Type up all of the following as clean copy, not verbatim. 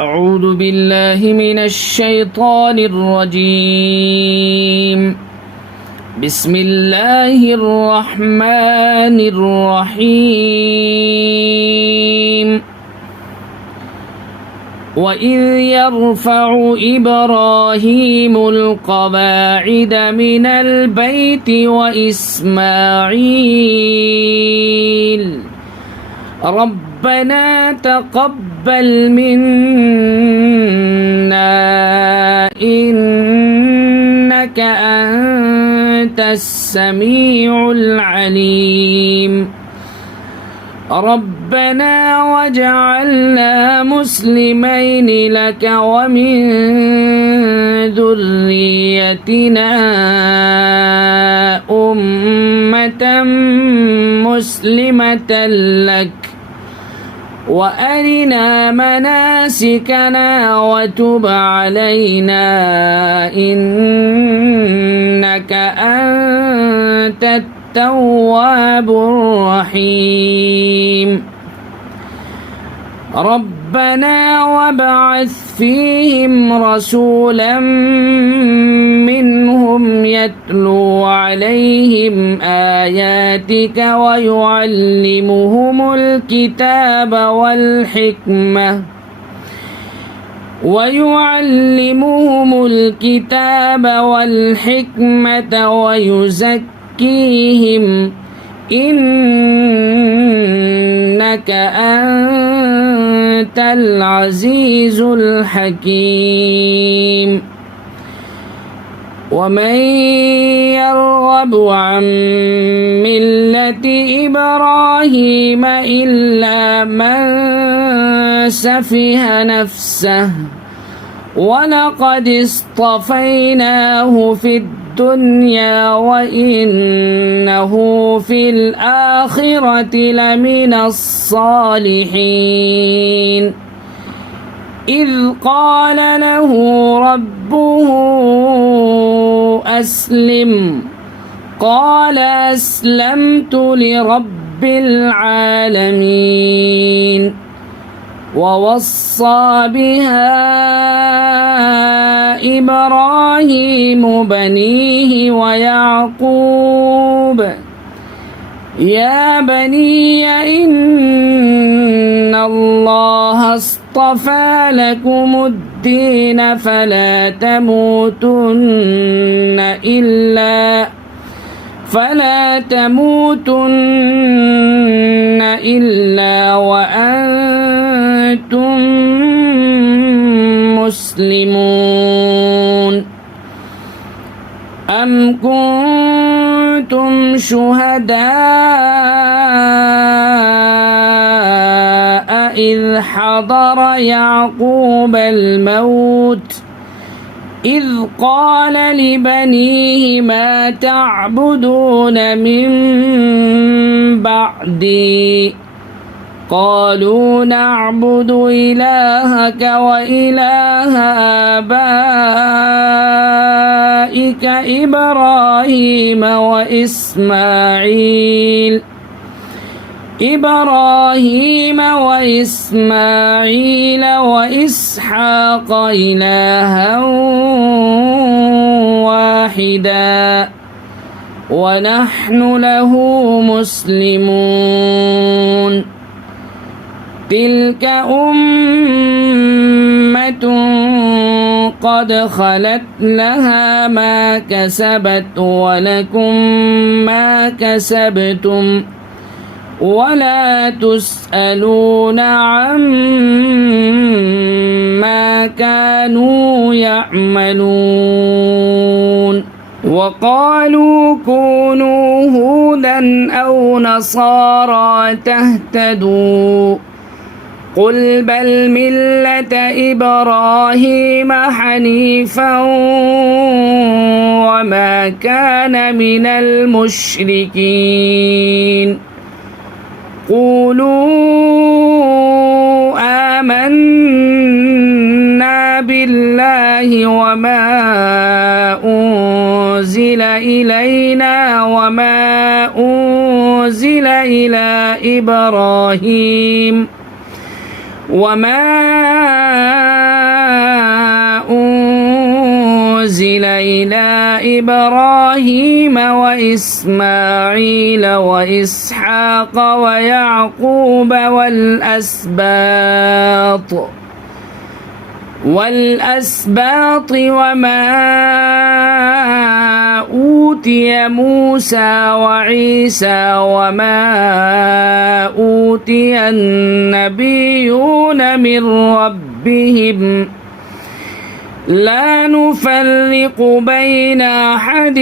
أعوذ بالله من الشيطان الرجيم. بسم الله الرحمن الرحيم. وإذ يرفع إبراهيم القواعد من البيت وإسماعيل ربنا تقبل منا إنك أنت السميع العليم ربنا واجعلنا مسلمين لك ومن ذريتنا أمة مسلمة لك وأرنا مناسكنا وتب علينا إنك أنت التواب الرحيم ربنا وابعث فيهم رسولا منهم يتلو عليهم آياتك ويعلمهم الكتاب والحكمة ويزكيهم إنك أنت العزيز الحكيم ومن يرغب عن ملة إبراهيم إلا من سفه نفسه ولقد اصطفيناه في الدنيا وإنه في الآخرة لمن الصالحين إذ قال له ربه أسلم قال أسلمت لرب العالمين ووصى بها إبراهيم بنيه ويعقوب يا بني إن الله اصطفى لكم الدين فلا تموتن إلا وأنتم مسلمون أم كنتم شهداء إذ حضر يعقوب الموت إذ قال لبنيه ما تعبدون من بعدي قالوا نعبد إلهك وإله آبائك إبراهيم وإسماعيل وإسحاق إلها واحدا ونحن له مسلمون تلك أمة قد خلت لها ما كسبت ولكم ما كسبتم ولا تسألون عما كانوا يعملون وقالوا كونوا هودا أو نصارى تهتدوا قل بل ملة إبراهيم حنيفا وما كان من المشركين قولوا آمنا بالله وما أنزل إلينا وما أنزل إلى إبراهيم وما أنزل إلى إبراهيم وإسماعيل وإسحاق ويعقوب والأسباط وما أوتي موسى وعيسى وما أوتي النبيون من ربهم لا نفرق بين أحد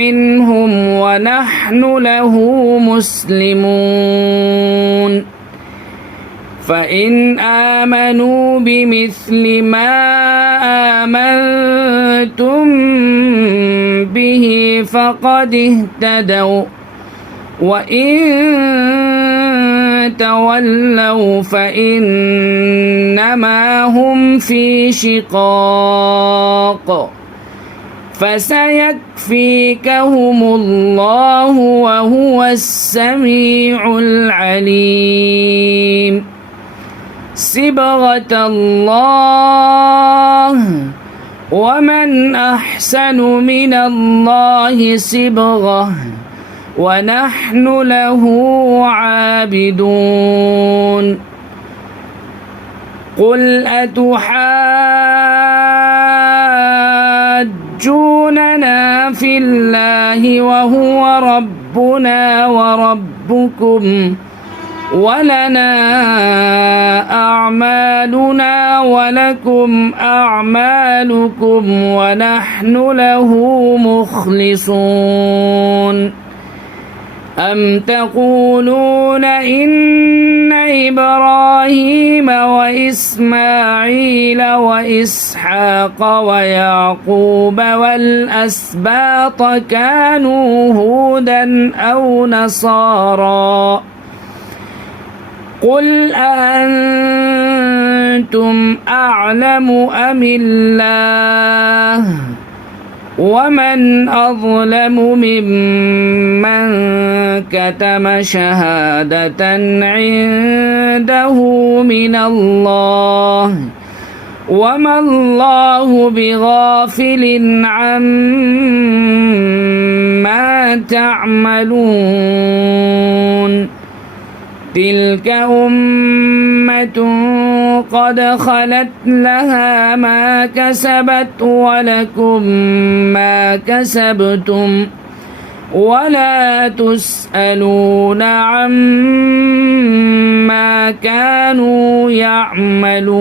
منهم ونحن له مسلمون فإن آمنوا بمثل ما آمنتم به فقد اهتدوا وإن تولوا فإنما هم في شقاق فسيكفيكهم الله وهو السميع العليم صبغة الله ومن أحسن من الله صبغة ونحن له عابدون قل أتحاجوننا في الله وهو ربنا وربكم ولنا أعمالنا ولكم أعمالكم ونحن له مخلصون أم تقولون إن إبراهيم وإسماعيل وإسحاق ويعقوب والأسباط كانوا هودا أو نصارى قل أأنتم أعلم أم الله ومن أظلم ممن كتم شهادة عنده من الله وما الله بغافل عما تعملون تلك أمة قد خلت لها ما كسبت ولكم ما كسبتم ولا تسألون عما كانوا يعملون